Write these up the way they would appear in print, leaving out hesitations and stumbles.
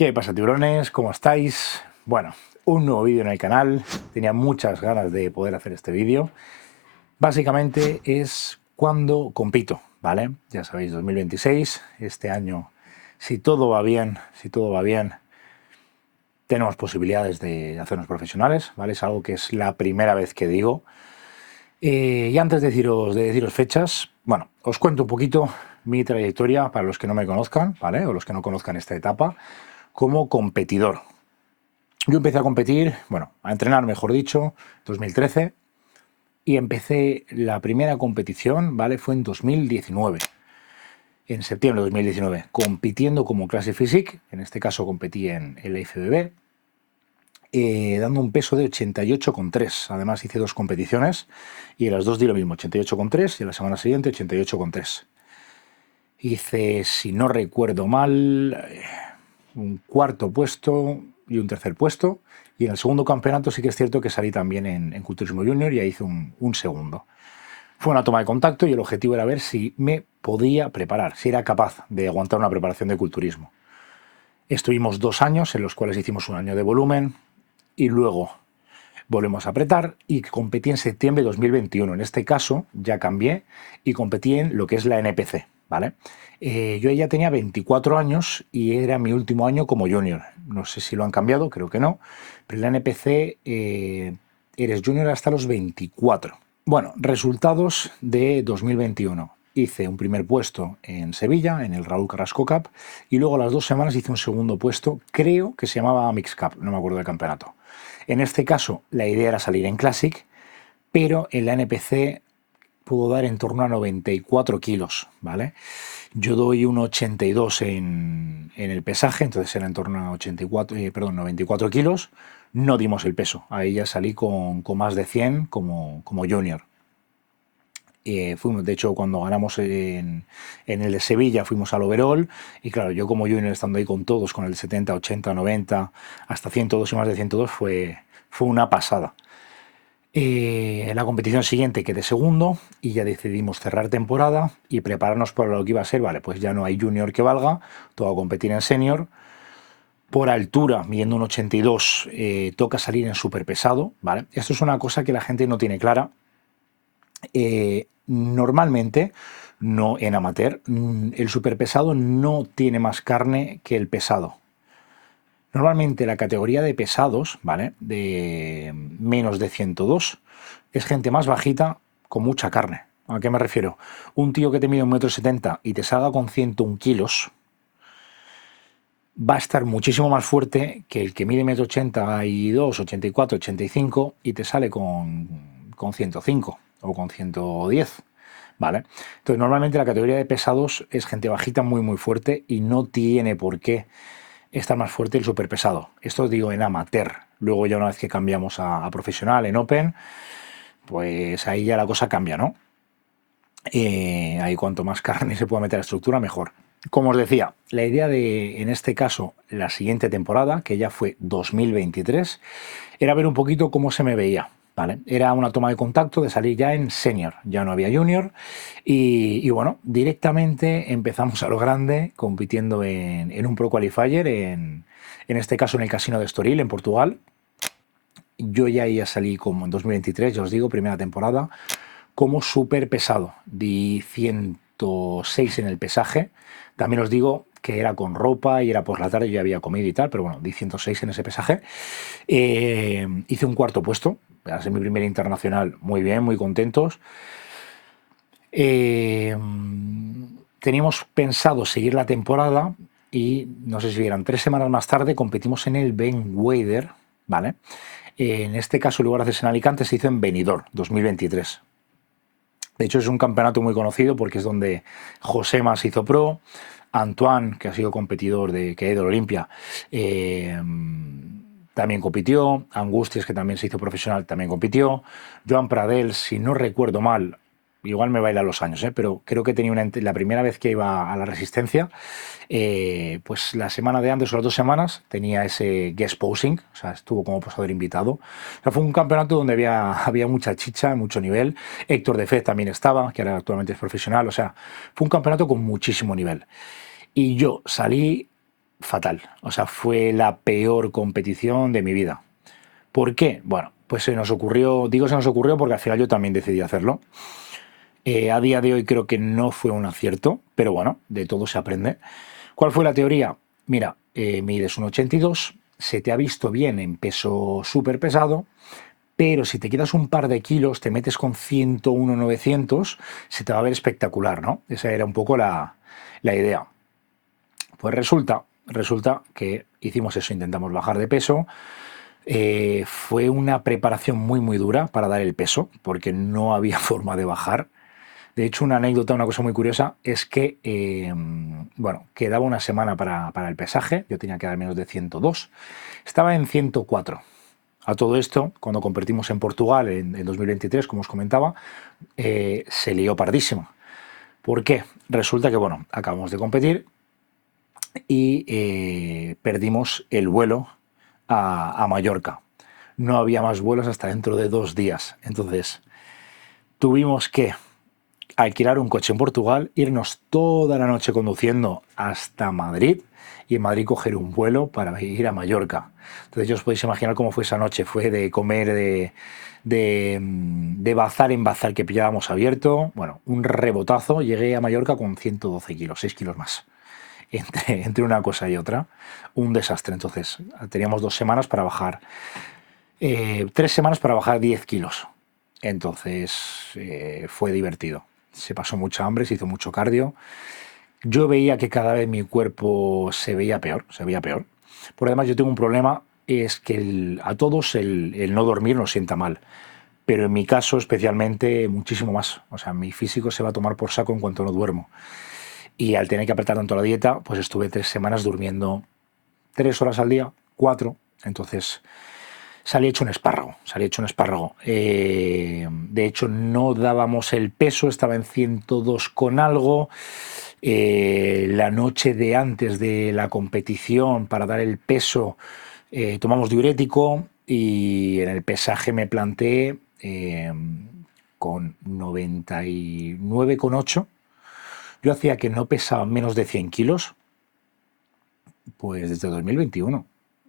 ¿Qué pasa, tiburones? ¿Cómo estáis? Bueno, un nuevo vídeo en el canal. Tenía muchas ganas de poder hacer este vídeo. Básicamente es cuando compito, ¿vale? Ya sabéis, 2026, este año, si todo va bien, tenemos posibilidades de hacernos profesionales, ¿vale? Es algo que es la primera vez que digo. Y antes de deciros fechas, bueno, os cuento un poquito mi trayectoria para los que no me conozcan, ¿vale? O los que no conozcan esta etapa como competidor. Yo empecé a competir, bueno, a entrenar, mejor dicho, 2013, y empecé la primera competición, ¿vale? Fue en 2019, en septiembre de 2019, compitiendo como clase physique, en este caso competí en el IFBB, dando un peso de 88,3. Además hice dos competiciones y en las dos di lo mismo, 88,3 y a la semana siguiente 88,3. Hice, si no recuerdo mal, un cuarto puesto y un tercer puesto. Y en el segundo campeonato sí que es cierto que salí también en Culturismo Junior y ahí hice un segundo. Fue una toma de contacto y el objetivo era ver si me podía preparar, si era capaz de aguantar una preparación de culturismo. Estuvimos 2 años en los cuales hicimos un año de volumen y luego volvemos a apretar y competí en septiembre de 2021. En este caso ya cambié y competí en lo que es la NPC, ¿vale? Yo ya tenía 24 años y era mi último año como junior. No sé si lo han cambiado, creo que no, pero en la NPC eres junior hasta los 24. Bueno, resultados de 2021. Hice un primer puesto en Sevilla, en el Raúl Carrasco Cup, y luego a las 2 semanas hice un segundo puesto, creo que se llamaba Mix Cup, no me acuerdo del campeonato. En este caso, la idea era salir en Classic, pero en la NPC pudo dar en torno a 94 kilos, ¿vale? Yo doy un 82 en el pesaje, entonces era en torno a 94 kilos. No dimos el peso, ahí ya salí con más de 100 como junior. Fuimos, de hecho, cuando ganamos en el de Sevilla, fuimos al overall. Y claro, yo como junior estando ahí con todos, con el 70, 80, 90, hasta 102 y más de 102, fue una pasada. En la competición siguiente quedé segundo y ya decidimos cerrar temporada y prepararnos para lo que iba a ser. Vale, pues ya no hay junior que valga, todo a competir en senior. Por altura, midiendo un 82, toca salir en súper pesado, ¿vale? Esto es una cosa que la gente no tiene clara. Normalmente, no en amateur, el superpesado no tiene más carne que el pesado. Normalmente la categoría de pesados, ¿vale? De menos de 102, es gente más bajita con mucha carne. ¿A qué me refiero? Un tío que te mide 1,70 m y te salga con 101 kilos va a estar muchísimo más fuerte que el que mide 1,82 m, 84, 85 y te sale con 105 o con 110. ¿Vale? Entonces, normalmente la categoría de pesados es gente bajita muy muy fuerte y no tiene por qué estar más fuerte el superpesado. Esto os digo en amateur. Luego ya una vez que cambiamos a profesional, en open, pues ahí ya la cosa cambia, ¿no? Ahí cuanto más carne se pueda meter a la estructura, mejor. Como os decía, la idea de, en este caso, la siguiente temporada, que ya fue 2023, era ver un poquito cómo se me veía. ¿Vale? Era una toma de contacto de salir ya en senior, ya no había junior y bueno, directamente empezamos a lo grande compitiendo en un Pro Qualifier, en este caso en el Casino de Estoril, en Portugal. Yo ya salí como en 2023, ya os digo, primera temporada, como súper pesado. Di 106 en el pesaje. También os digo que era con ropa y era por la tarde, yo ya había comido y tal, pero bueno, di 106 en ese pesaje. Hice un cuarto puesto, a ser mi primer internacional, muy bien, muy contentos. Teníamos pensado seguir la temporada y no sé si eran 3 semanas más tarde competimos en el Ben Wader, ¿vale? En este caso, en lugar de hacerse en Alicante, se hizo en Benidorm 2023. De hecho, es un campeonato muy conocido porque es donde Josema se hizo pro, Antoine, que ha sido competidor que ha ido a la Olimpia, también compitió, Angustias, que también se hizo profesional, también compitió, Joan Pradel, si no recuerdo mal, igual me baila los años, pero creo que tenía la primera vez que iba a la Resistencia, pues la semana de antes o las 2 semanas tenía ese guest posing, o sea, estuvo como posador invitado. O sea, fue un campeonato donde había mucha chicha, mucho nivel. Héctor de Fez también estaba, que ahora actualmente es profesional, o sea, fue un campeonato con muchísimo nivel. Y yo salí fatal. O sea, fue la peor competición de mi vida. ¿Por qué? Bueno, pues se nos ocurrió, digo se nos ocurrió porque al final yo también decidí hacerlo. A día de hoy creo que no fue un acierto, pero bueno, de todo se aprende. ¿Cuál fue la teoría? Mira, mides un 82, se te ha visto bien en peso súper pesado, pero si te quedas un par de kilos, te metes con 101,900, se te va a ver espectacular, ¿no? Esa era un poco la idea. Pues resulta que hicimos eso, intentamos bajar de peso. Fue una preparación muy dura para dar el peso, porque no había forma de bajar. De hecho, una anécdota, una cosa muy curiosa, es que, bueno, quedaba una semana para el pesaje, yo tenía que dar menos de 102, estaba en 104. A todo esto, cuando competimos en Portugal en 2023, como os comentaba, se lió pardísima. ¿Por qué? Resulta que, bueno, acabamos de competir y perdimos el vuelo a Mallorca. No había más vuelos hasta dentro de 2 días. Entonces, tuvimos que alquilar un coche en Portugal, irnos toda la noche conduciendo hasta Madrid y en Madrid coger un vuelo para ir a Mallorca. Entonces ya os podéis imaginar cómo fue esa noche. Fue de comer de bazar en bazar que pillábamos abierto. Bueno, un rebotazo. Llegué a Mallorca con 112 kilos, 6 kilos más. Entre una cosa y otra, un desastre. Entonces teníamos 2 semanas para bajar, 3 semanas para bajar 10 kilos. Entonces fue divertido. Se pasó mucha hambre, se hizo mucho cardio. Yo veía que cada vez mi cuerpo se veía peor, se veía peor. Por además yo tengo un problema, es que a todos el no dormir nos sienta mal, pero en mi caso especialmente muchísimo más. O sea, mi físico se va a tomar por saco en cuanto no duermo. Y al tener que apretar tanto la dieta, pues estuve 3 semanas durmiendo 3 horas al día, 4. Entonces salí hecho un espárrago, salí hecho un espárrago. De hecho, no dábamos el peso, estaba en 102 con algo. La noche de antes de la competición, para dar el peso, tomamos diurético y en el pesaje me planté con 99,8. Yo hacía que no pesaba menos de 100 kilos, pues desde 2021.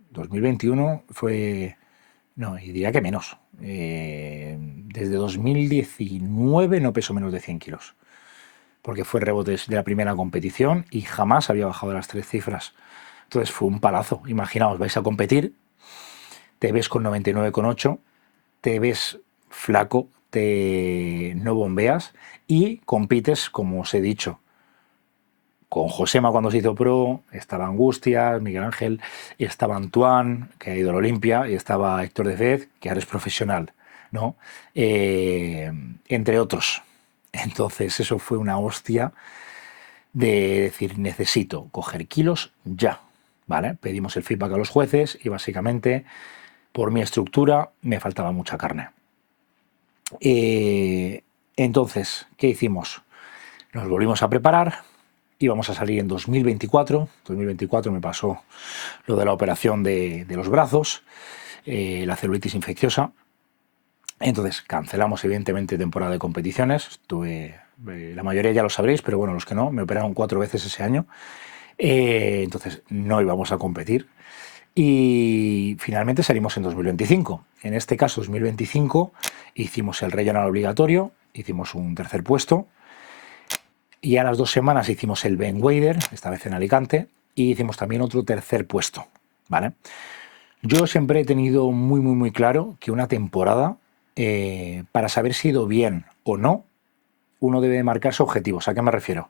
2021 fue, no, y diría que menos. Desde 2019 no peso menos de 100 kilos, porque fue rebotes de la primera competición y jamás había bajado las 3 cifras. Entonces fue un palazo. Imaginaos, vais a competir, te ves con 99,8, te ves flaco, no bombeas y compites, como os he dicho, con Josema cuando se hizo pro, estaba Angustias, Miguel Ángel, y estaba Antoine, que ha ido a la Olimpia, y estaba Héctor de Fez, que ahora es profesional, ¿no? Entre otros. Entonces eso fue una hostia de decir, necesito coger kilos ya, ¿vale? Pedimos el feedback a los jueces y básicamente por mi estructura me faltaba mucha carne. Entonces, ¿qué hicimos? Nos volvimos a preparar, íbamos a salir en 2024. 2024 me pasó lo de la operación de los brazos, la celulitis infecciosa. Entonces cancelamos evidentemente temporada de competiciones. La mayoría ya lo sabréis, pero bueno, los que no, me operaron 4 veces ese año. Entonces no íbamos a competir. Y finalmente salimos en 2025. En este caso, 2025, hicimos el regional obligatorio, hicimos un tercer puesto. Y a las 2 semanas hicimos el Ben Wader, esta vez en Alicante, y hicimos también otro tercer puesto, ¿vale? Yo siempre he tenido muy claro que una temporada, para saber si ha ido bien o no, uno debe marcarse objetivos. ¿A qué me refiero?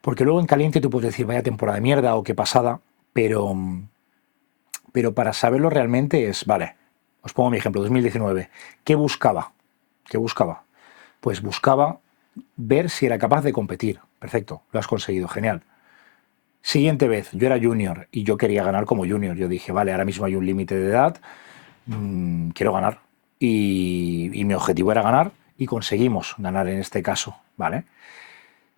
Porque luego en caliente tú puedes decir, vaya temporada de mierda o qué pasada, pero para saberlo realmente es, vale, os pongo mi ejemplo, 2019, ¿qué buscaba? ¿Qué buscaba? Pues buscaba ver si era capaz de competir. Perfecto, lo has conseguido, genial. Siguiente vez, yo era junior y yo quería ganar como junior. Yo dije, vale, ahora mismo hay un límite de edad, quiero ganar. Y mi objetivo era ganar y conseguimos ganar en este caso, ¿vale?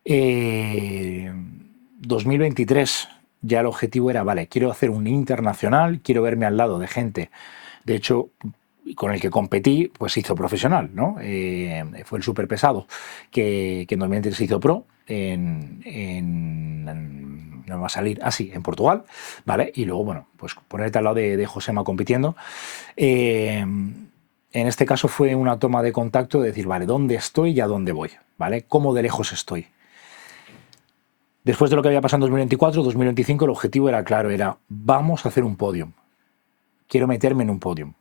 2023 ya el objetivo era, vale, quiero hacer un internacional, quiero verme al lado de gente. De hecho, con el que competí, pues se hizo profesional, ¿no? Fue el súper pesado, que en 2023 se hizo pro en no me va a salir así en Portugal, ¿vale? Y luego, bueno, pues ponerte al lado de Josema compitiendo. En este caso fue una toma de contacto de decir, vale, ¿dónde estoy y a dónde voy? ¿Vale? ¿Cómo de lejos estoy? Después de lo que había pasado en 2024, 2025, el objetivo era claro, era vamos a hacer un podium. Quiero meterme en un podium,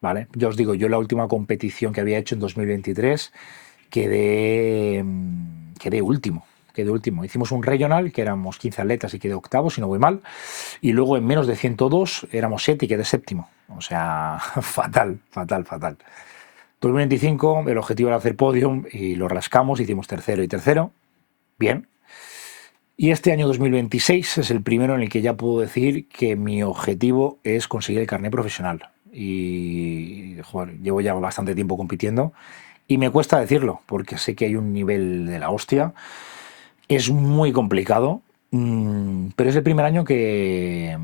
¿vale? Yo os digo, yo la última competición que había hecho en 2023 quedé último. Quedé último. Hicimos un regional, que éramos 15 atletas y quedé octavo, si no voy mal. Y luego en menos de 102 éramos 7 y quedé séptimo. O sea, fatal, fatal, fatal. 2025, el objetivo era hacer podium y lo rascamos, hicimos tercero y tercero. Bien. Y este año 2026 es el primero en el que ya puedo decir que mi objetivo es conseguir el carnet profesional. Y joder, llevo ya bastante tiempo compitiendo y me cuesta decirlo porque sé que hay un nivel de la hostia. Es muy complicado, pero es el primer año que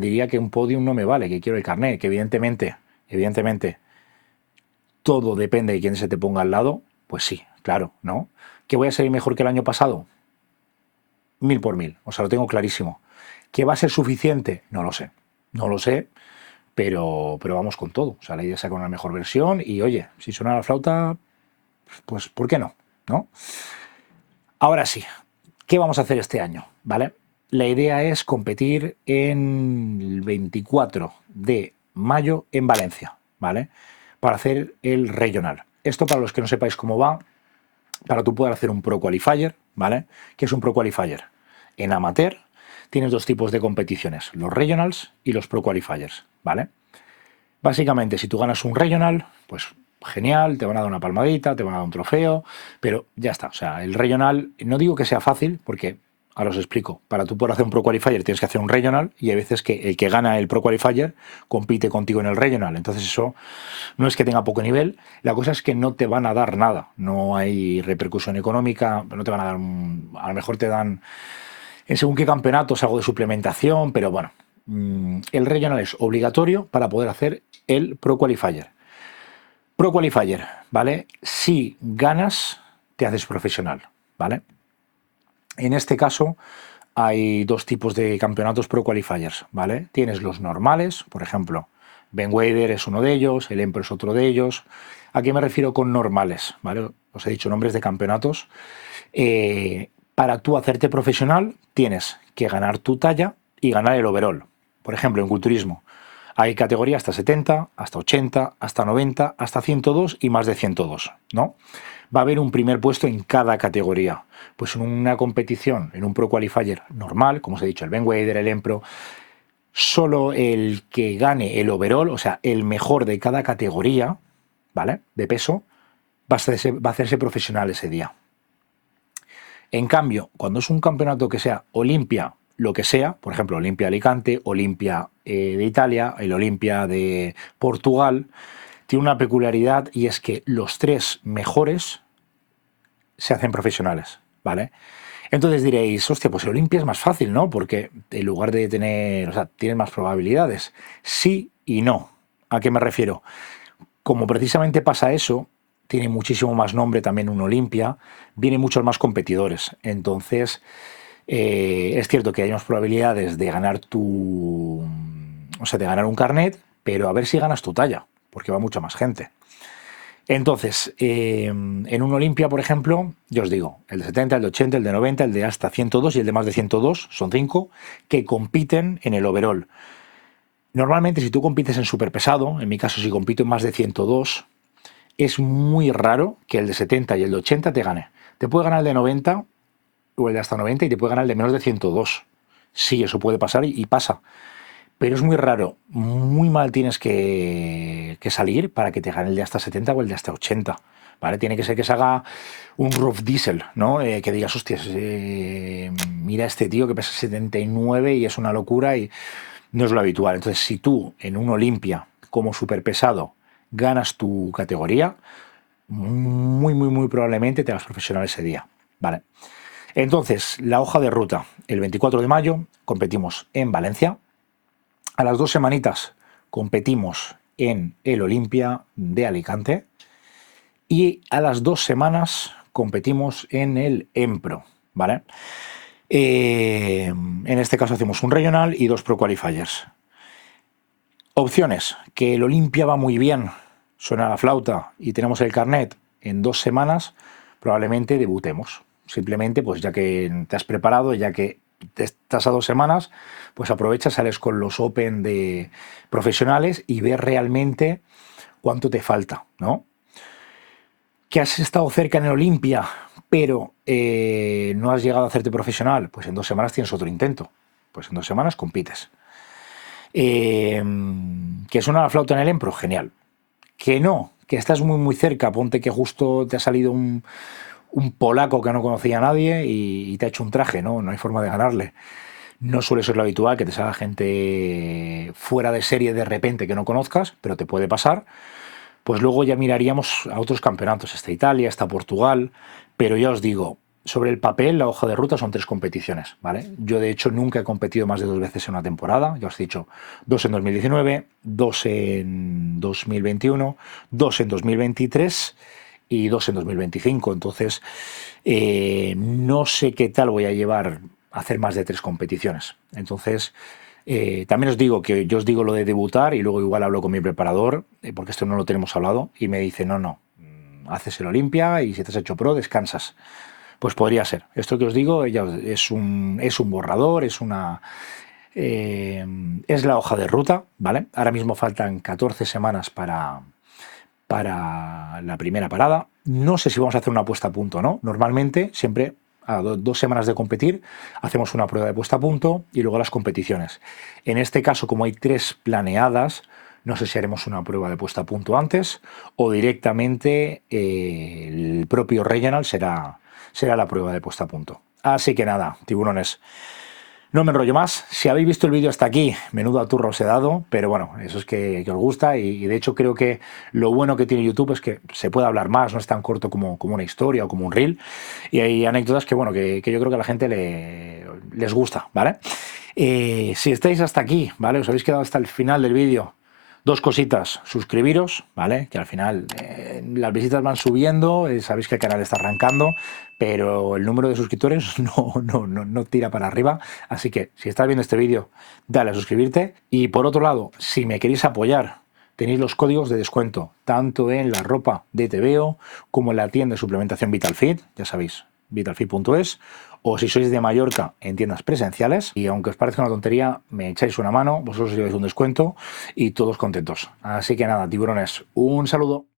diría que un podium no me vale, que quiero el carnet, que evidentemente, todo depende de quién se te ponga al lado. Pues sí, claro, ¿no? ¿Que voy a ser mejor que el año pasado? 1000 por 1000, o sea, lo tengo clarísimo. ¿Que va a ser suficiente? No lo sé. No lo sé, pero vamos con todo. O sea, la idea es sacar una mejor versión y, oye, si suena la flauta, pues ¿por qué no? ¿No? Ahora sí, ¿qué vamos a hacer este año? ¿Vale? La idea es competir en el 24 de mayo en Valencia, ¿vale? Para hacer el regional. Esto, para los que no sepáis cómo va, para tú poder hacer un Pro Qualifier, ¿vale? ¿Qué es un Pro Qualifier? En amateur tienes dos tipos de competiciones, los regionals y los Pro Qualifiers, ¿vale? Básicamente, si tú ganas un regional, pues genial, te van a dar una palmadita, te van a dar un trofeo, pero ya está. O sea, el regional, no digo que sea fácil, porque ahora os explico. Para tú poder hacer un Pro Qualifier tienes que hacer un regional y hay veces que el que gana el Pro Qualifier compite contigo en el regional. Entonces eso no es que tenga poco nivel, la cosa es que no te van a dar nada. No hay repercusión económica, no te van a dar, a lo mejor te dan en según qué campeonatos algo de suplementación, pero bueno, el regional es obligatorio para poder hacer el Pro Qualifier. Pro Qualifier, ¿vale? Si ganas, te haces profesional, ¿vale? En este caso hay dos tipos de campeonatos Pro Qualifiers, ¿vale? Tienes los normales, por ejemplo, Ben Wader es uno de ellos, el Empro es otro de ellos. ¿A qué me refiero con normales? ¿Vale? Os he dicho nombres de campeonatos. Para tú hacerte profesional tienes que ganar tu talla y ganar el overall. Por ejemplo, en culturismo hay categorías hasta 70, hasta 80, hasta 90, hasta 102 y más de 102, ¿no? Va a haber un primer puesto en cada categoría. Pues en una competición, en un Pro Qualifier normal, como os he dicho, el Ben Wader, el Empro, solo el que gane el overall, o sea, el mejor de cada categoría, ¿vale? De peso, va a hacerse profesional ese día. En cambio, cuando es un campeonato que sea Olimpia, lo que sea, por ejemplo, Olimpia Alicante, Olimpia de Italia, el Olimpia de Portugal, tiene una peculiaridad y es que los tres mejores se hacen profesionales, ¿vale? Entonces diréis, hostia, pues el Olimpia es más fácil, ¿no? Porque en lugar de tener, o sea, tienes más probabilidades. Sí y no. ¿A qué me refiero? Como precisamente pasa eso, tiene muchísimo más nombre también un Olimpia, vienen muchos más competidores. Entonces, es cierto que hay unas probabilidades de ganar o sea, de ganar un carnet, pero a ver si ganas tu talla, porque va mucha más gente. Entonces, en un Olimpia, por ejemplo, yo os digo, el de 70, el de 80, el de 90, el de hasta 102 y el de más de 102, son 5, que compiten en el overall. Normalmente, si tú compites en superpesado, en mi caso si compito en más de 102, es muy raro que el de 70 y el de 80 te gane. Te puede ganar el de 90 o el de hasta 90 y te puede ganar el de menos de 102. Sí, eso puede pasar y pasa. Pero es muy raro. Muy mal tienes que salir para que te gane el de hasta 70 o el de hasta 80. ¿Vale? Tiene que ser que se haga un rough diesel, ¿no? Que digas, hostias, mira este tío que pesa 79 y es una locura y no es lo habitual. Entonces, si tú en un Olimpia como superpesado ganas tu categoría, muy probablemente te hagas profesional ese día. ¿Vale? Entonces, la hoja de ruta. El 24 de mayo competimos en Valencia. A las 2 semanitas competimos en el Olimpia de Alicante. Y a las 2 semanas competimos en el Empro. ¿Vale? En este caso hacemos un regional y 2 Pro Qualifiers. Opciones, que el Olimpia va muy bien, suena la flauta y tenemos el carnet en 2 semanas, probablemente debutemos. Simplemente, pues ya que te has preparado, ya que te estás a 2 semanas, pues aprovecha, sales con los Open de profesionales y ves realmente cuánto te falta, ¿no? Que has estado cerca en el Olimpia, pero no has llegado a hacerte profesional, pues en 2 semanas tienes otro intento. Pues en 2 semanas compites. Que suena la flauta en el Empro, genial. Que no, que estás muy cerca, ponte que justo te ha salido un polaco que no conocía a nadie y te ha hecho un traje, ¿no? No hay forma de ganarle. No suele ser lo habitual que te salga gente fuera de serie de repente que no conozcas, pero te puede pasar. Pues luego ya miraríamos a otros campeonatos, está Italia, está Portugal, pero ya os digo, sobre el papel la hoja de ruta son 3 competiciones, ¿vale? Yo de hecho nunca he competido más de 2 veces en una temporada, ya os he dicho, 2 en 2019, 2 en 2021, 2 en 2023 y 2 en 2025, entonces no sé qué tal voy a llevar a hacer más de 3 competiciones, entonces... también os digo que yo os digo lo de debutar y luego igual hablo con mi preparador, porque esto no lo tenemos hablado, y me dice, no, haces el Olimpia y si te has hecho pro, descansas. Pues podría ser. Esto que os digo ya es un borrador, es la hoja de ruta, ¿vale? Ahora mismo faltan 14 semanas para la primera parada. No sé si vamos a hacer una puesta a punto o no. Normalmente, siempre a 2 semanas de competir, hacemos una prueba de puesta a punto y luego las competiciones. En este caso, como hay 3 planeadas, no sé si haremos una prueba de puesta a punto antes o directamente el propio regional será la prueba de puesta a punto. Así que nada, tiburones. No me enrollo más. Si habéis visto el vídeo hasta aquí, menudo turro os he dado, pero bueno, eso es que os gusta y de hecho creo que lo bueno que tiene YouTube es que se puede hablar más, no es tan corto como una historia o como un reel y hay anécdotas que, bueno, que yo creo que a la gente les gusta, ¿vale? Si estáis hasta aquí, ¿vale? Os habéis quedado hasta el final del vídeo. 2 cositas, suscribiros, ¿vale? Que al final las visitas van subiendo, sabéis que el canal está arrancando, pero el número de suscriptores no tira para arriba. Así que si estás viendo este vídeo, dale a suscribirte. Y por otro lado, si me queréis apoyar, tenéis los códigos de descuento, tanto en la ropa de TVO como en la tienda de suplementación VitalFit, ya sabéis, vitalfit.es, o si sois de Mallorca en tiendas presenciales, y aunque os parezca una tontería, me echáis una mano, vosotros os lleváis un descuento y todos contentos. Así que nada, tiburones, un saludo.